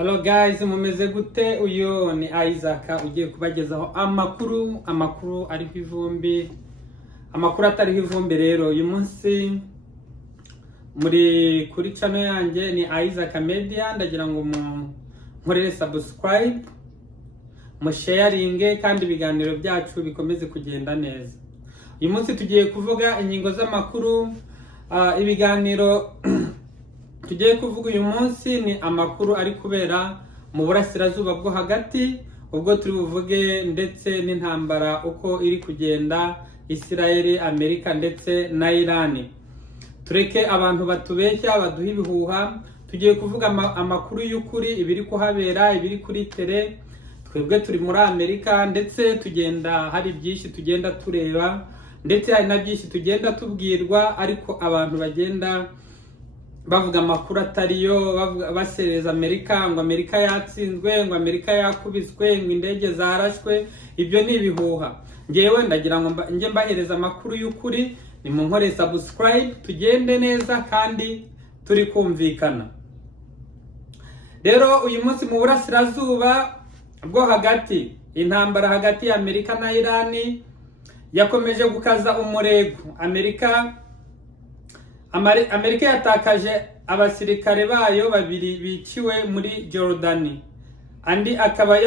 Hello guys, mumeze gute? Uyu ni Isaac ugiye kubagezaho amakuru ariho ivumbi, amakuru atariho ivumbi. Rero uyu munsi muri kuri channel yanjye ni Isaac Media, ndagira ngo nkorere subscribe, sharing kandi ibiganiro byacu bikomeze kugenda neza. Uyu munsi tugiye kuvuga ingingo z'amakuru. Ibiganiro tugiye kuvuga uyu munsi ni amakuru ari kubera mu burasirazuba bwo hagati, ubwo turi buvuge ndetse n'intambara uko iri kugenda Israel, Amerika ndetse na Iran. Tureke abantu batubeshya baduha ibihuha, tugiye kuvuga amakuru y'ukuri, ibiri kuhabera, ibiri kuri tele. Twebwe turi muri Amerika ndetse tugenda hari byinshi tugenda tureba, ndetse hari na byinshi tugenda tubwirwa, ariko abantu bagenda bavuga amakuru atariyo, basereza Amerika, ngo Amerika yatsinzwe, ngo Amerika yakubiswe, ngo indege zarashwe. Ibyo ni ibihuha. Ngewe ndagira ngo nge mbahereza amakuru y'ukuri. Ni mu nkore subscribe, tugende neza kandi turi kumvikana. Rero uyu munsi mu burasirazuba bwo hagati, intambara hagati ya Amerika na Iran yakomeje gukaza umurego. Amerika yatakaje abasirikare bayo babiri biciwe muri Jordan, undi akaba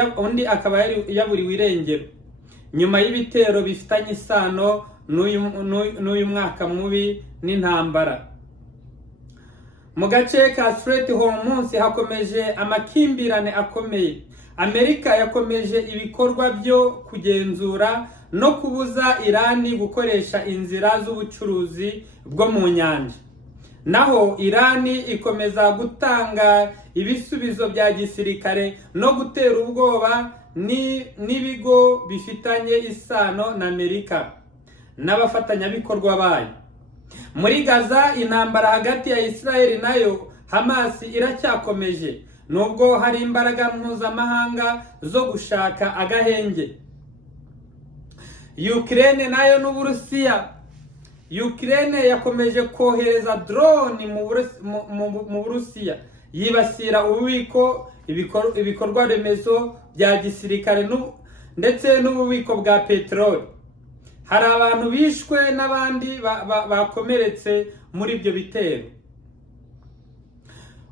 yaburiwe irengero nyuma y'ibitero bifitanye isano n'uyu mwaka mubi n'intambara. Mu gace ka Strait Hormuz hakomeje amakimbirane akomeye. Amerika yakomeje ibikorwa byo kugenzura no kubuza Irani gukoresha inzira z'ubucuruzi bwo mu nyanja. Naho Irani ikomeza gutanga ibisubizo bya gisirikare no gutera ubwoba n'ibigo bifitanye isano na Amerika n'abafatanyabikorwa bayo. Muri Gaza, intambara hagati ya Israel nayo Hamas iracyakomeje, nubwo hari imbaraga mpuzamahanga zo gushaka agahenge. Ukraine nayo n'Uburusiya. Ukraine yakomeje kohereza drone mu Burusiya yibasira ububiko, ibikorwa remezo bya gisirikare ndetse n'ububiko bwa peteroli. Hari abantu bishwe n'abandi bakomeretse muri ibyo bitero.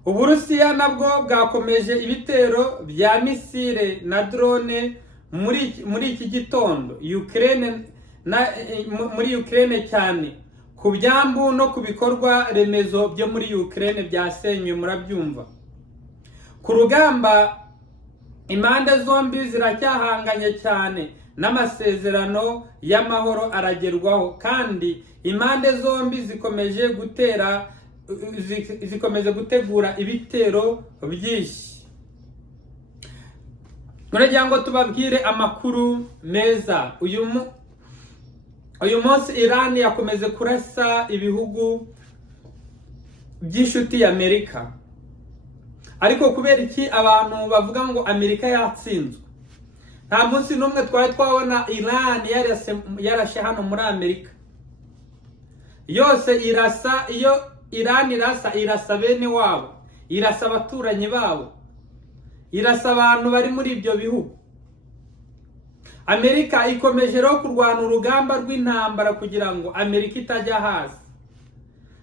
Uburusiya nabwo bwakomeje ibitero bya misile na drone muri iki gitondo muri Ukraine, cyane ku byambu no ku bikorwa remezo byo muri Ukraine byasenywe. Murabyumva. Ku rugamba impande zombi ziracyahanganye cyane, n'amasezerano y'amahoro aragerwaho, kandi impande zombi zikomeje gutegura ibitero byinshi. Muragira ngo tubabwire amakuru meza. Uyu munsi Iran yakomeze kurasa ibihugu by'inshuti ya Amerika. Ariko kubera iki abantu bavuga ngo Amerika yatsinzwe? Nta munsi n'umwe twari twabona Iran yarashe hano muri Amerika. Yose irasa, iyo Iran irasa bene wabo, irasa abaturanyi babo, irasa abantu bari muri ibyo bihugu. Amerika ikomeje rero kurwana urugamba rw'intambara kugira ngo Amerika itajya hasi.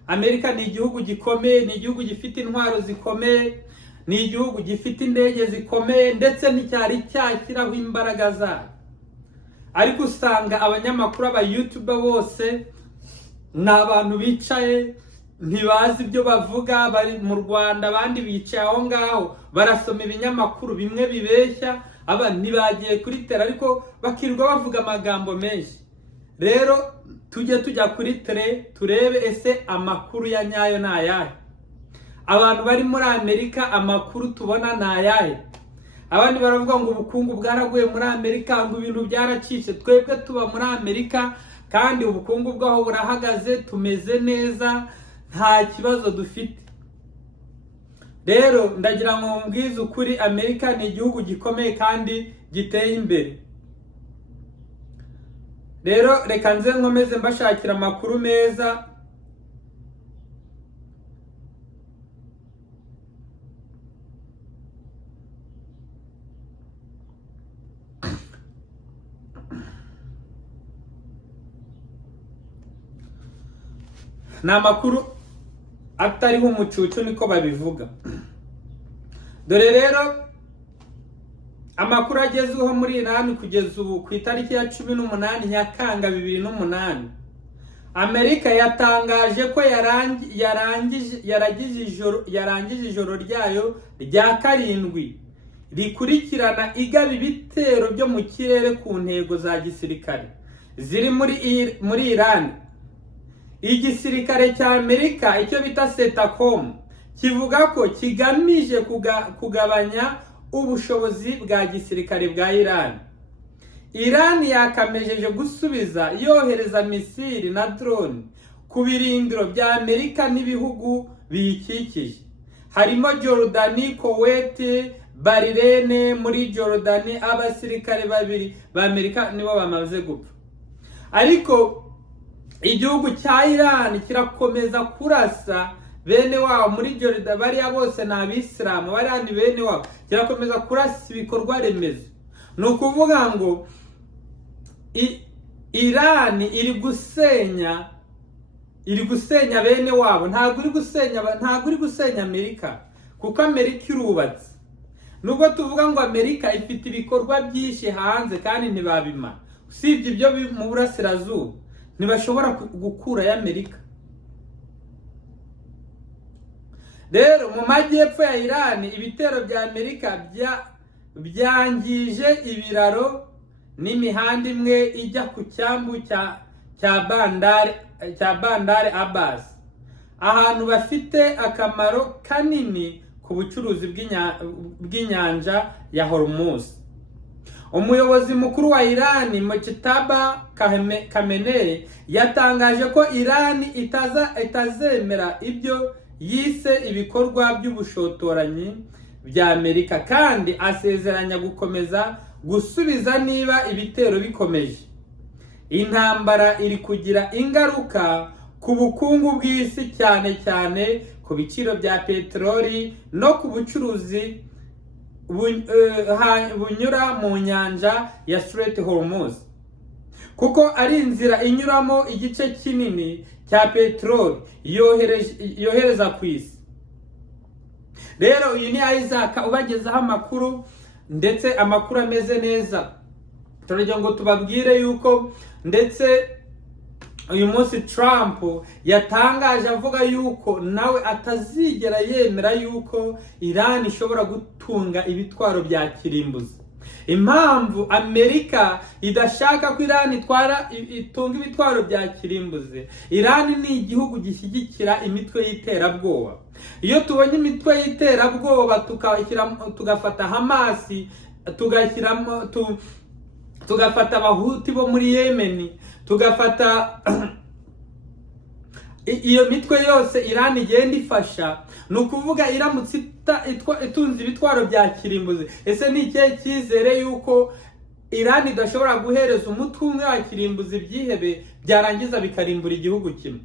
Amerika ni igihugu gikomeye, ni igihugu gifite intwaro zikomeye, ni igihugu gifite indege zikomeye, ndetse n'icyari cyashyiraho imbaraga zayo. Ariko usanga abanyamakuru, aba YouTuber bose ni abantu bicaye ntibazi ibyo bavuga, bari mu Rwanda, abandi bicaye aho ngaho barasoma ibinyamakuru bimwe bibeshya, ntibagiye kuri tele ariko bakirirwa bavuga amagambo menshi. Rero tujye tujya kuri tele turebe ese amakuru ya nyayo ni ayahe. Abantu bari muri Amerika amakuru tubona ni ayahe. Abandi baravuga ngo ubukungu bwaraguye muri Amerika, ngo ibintu byaracitse. Twebwe tuba muri Amerika kandi ubukungu bwaho burahagaze, tumeze neza, nta kibazo dufite. Rero ndagira ngo mbwize ukuri, Amerika ni igihugu gikomeye kandi giteye imbere. Rero reka nze nkomeze mbashakira amakuru meza. ni amakuru atariho umucucu, niko babivuga. Dore rero amakuru agezweho muri Iran kugeza ubu ku itariki ya 18 Nyakanga 2008, Amerika yatangaje ko yarangije ijoro ryayo rya karindwi rikurikirana igaba ibitero byo mu kirere ku ntego za gisirikare ziri muri Iran. Igisirikare cya Amerika icyo bita CENTCOM kivuga ko kigamije kugabanya ubushobozi bwa gisirikare bwa Iran. Iran yakamejeje gusubiza yohereza misiri na drone ku birindiro bya Amerika n'ibihugu biyikikije, harimo Jordani, Kuwait, Bahrain. Muri Jordani abasirikare 2 ba Amerika nibo bamaze gupfa, ariko igihugu cya Iran kirakomeza kurasa bene wabo muri Jordani. Bariya bose ni abisilamu, bariya ni bene wabo, kirakomeza kurasa ibikorwa remezo. Ni ukuvuga ngo Iran iri gusenya bene wabo, ntabwo iri gusenya Amerika, kuko Amerika irubatse. Nubwo tuvuga ngo Amerika ifite ibikorwa byinshi hanze kandi ntibabimara, usibye ibyo mu burasirazuba ntibashobora gukura ya Amerika. Rero mu majyepfo ya Iran ibitero bya Amerika byangije ibiraro n'imihanda imwe ijya ku cyambu cya Bandar Abbas, ahantu bafite akamaro kanini ku bucuruzi bw'inyanja ya Hormuz. Umuyobozi mukuru wa Iran Mojtaba Khamenei yatangaje ko Iran itazemera ibyo yise ibikorwa by'ubushotoranyi bya Amerika, kandi asezeranya gukomeza gusubiza niba ibitero bikomeje. Intambara iri kugira ingaruka ku bukungu bw'isi, cyane cyane ku biciro bya peteroli no ku bucuruzi bunyura mu nyanja ya Strait Hormuz, kuko ari inzira inyuramo igice kinini cya peteroli yohereza ku isi. Rero uyu ni Isaac ubagezaho amakuru, ndetse amakuru ameze neza. Turagira ngo tubabwire yuko ndetse uyu munsi Trump yatangaje avuga yuko nawe atazigera yemera yuko Iran ishobora gutunga ibitwaro bya kirimbuzi. Impamvu Amerika idashaka ko Iran itunga ibitwaro bya kirimbuzi, Iran ni igihugu gishyigikira imitwe y'iterabwoba. Iyo tubonye imitwe y'iterabwoba tugafata Hamas, tugafata abahuti bo muri Yemen, tugafata iyo mitwe yose Iran igenda ifasha, ni ukuvuga iramutse itunze ibitwaro bya kirimbuzi, ese ni ikihe cyizere yuko Iran idashobora guhereza umutwe umwe wa kirimbuzi byihebe byarangiza bikarimbura igihugu kimwe?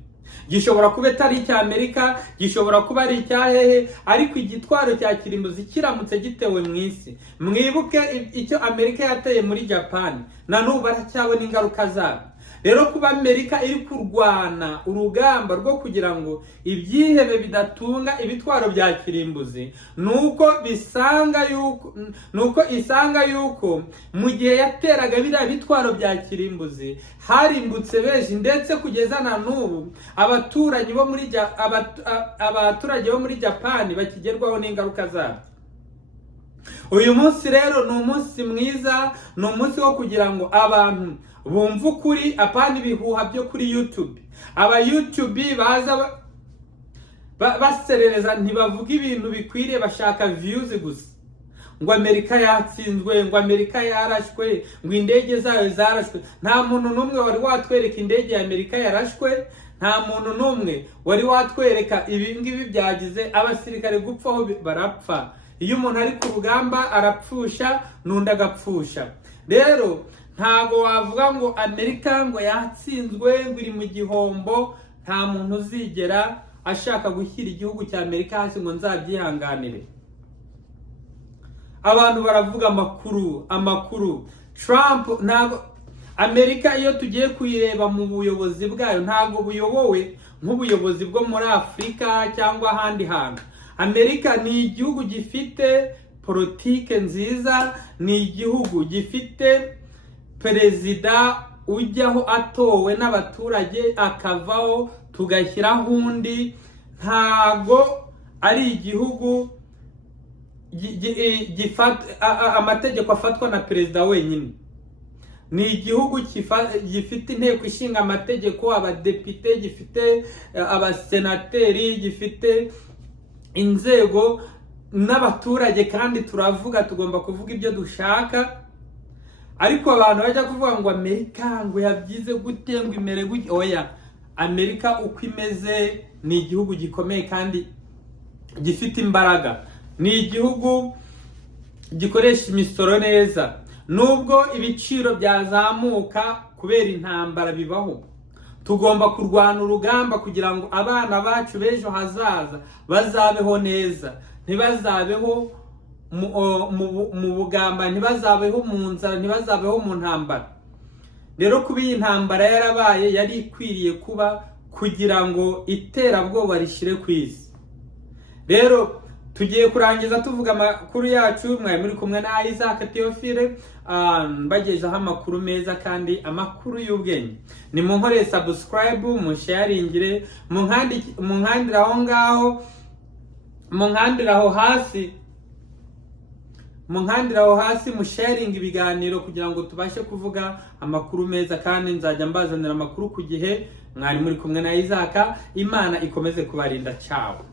Gishobora kuba atari icya Amerika, gishobora kuba ari icya hehe, ariko igitwaro cya kirimbuzi kiramutse gitewe mu isi. Mwibuke icyo Amerika yateye muri Japan, na n'ubu baracyabona ingaruka zabyo. Rero kuba Amerika iri kurwana urugamba rwo kugira ngo ibyihebe bidatunga ibitwaro bya kirimbuzi, nuko isanga yuko mu gihe yateraga biriya bitwaro bya kirimbuzi harimbutse benshi, ndetse kugeza na n'ubu abaturage bo muri Japan bakigerwaho n'ingaruka zabyo. Uyu munsi rero ni umunsi mwiza, ni umunsi wo kugira ngo abantu bumva ukuri, apana ibihuha byo kuri YouTube. Aba YouTube baza baserereza, ntibavuga ibintu bikwiriye, bashaka views gusa. Ngo Amerika yatsinzwe, ngo Amerika yarashwe, ngo indege zayo zarashwe. Nta muntu n'umwe wari watwereka indege ya Amerika yarashwe, nta muntu n'umwe wari watwereka ibi ngibi byagize abasirikare gupfaho barapfa. Iyo umuntu ari ku rugamba arapfusha, n'undi agapfusha. Rero ntago wavuga ngo Amerika ngo yatsinzwe, ngo iri mu gihombo. Nta muntu uzigera ashaka gushyira igihugu cya Amerika hasi ngo nzabyihanganire. Abantu baravuga amakuru. Trump ntago, Amerika iyo tugiye kuyireba mu buyobozi bwayo, ntago buyobowe nk'ubuyobozi bwo muri Afurika cyangwa ahandi hantu. Amerika ni igihugu gifite politike nziza, ni igihugu gifite perezida ujyaho atowe n'abaturage akavaho tugashyiraho undi. Ntago ari igihugu amategeko afatwa na perezida wenyine. Ni igihugu gifite inteko ishinga amategeko, abadepite, gifite abasenateri, gifite inzego n'abaturage, kandi tugomba kuvuga ibyo dushaka. Ariko abantu bajya kuvuga ngo Amerika ngo yabyize gute, ngo imere gute. Oya, Amerika uko imeze ni igihugu gikomeye kandi gifite imbaraga. Ni igihugu gikoresha imisoro neza. Nubwo ibiciro byazamuka kubera intambara bibaho, tugomba kurwana urugamba kugira ngo abana bacu b'ejo hazaza bazabeho neza, ntibazabeho mu bugamba, ntibazabeho mu nzara, ntibazabeho mu ntambara. Rero kuba iyi ntambara yarabaye yari ikwiriye kuba kugira ngo iterabwoba rishyire ku isi. Rero tugiye kurangiza tuvuga amakuru yacu. Mwari muri kumwe na Isaac Theophile, mbagezaho amakuru meza kandi amakuru y'ubwenge. Ni munkoreye subscribe, musharingire, munkandire aho ngaho, munkandire aho hasi musharinga ibiganiro kugira ngo tubashe kuvuga amakuru meza, kandi nzajya mbazanira amakuru ku gihe. Mwari muri kumwe na Isaac. Imana ikomeze kubarinda. Ciao.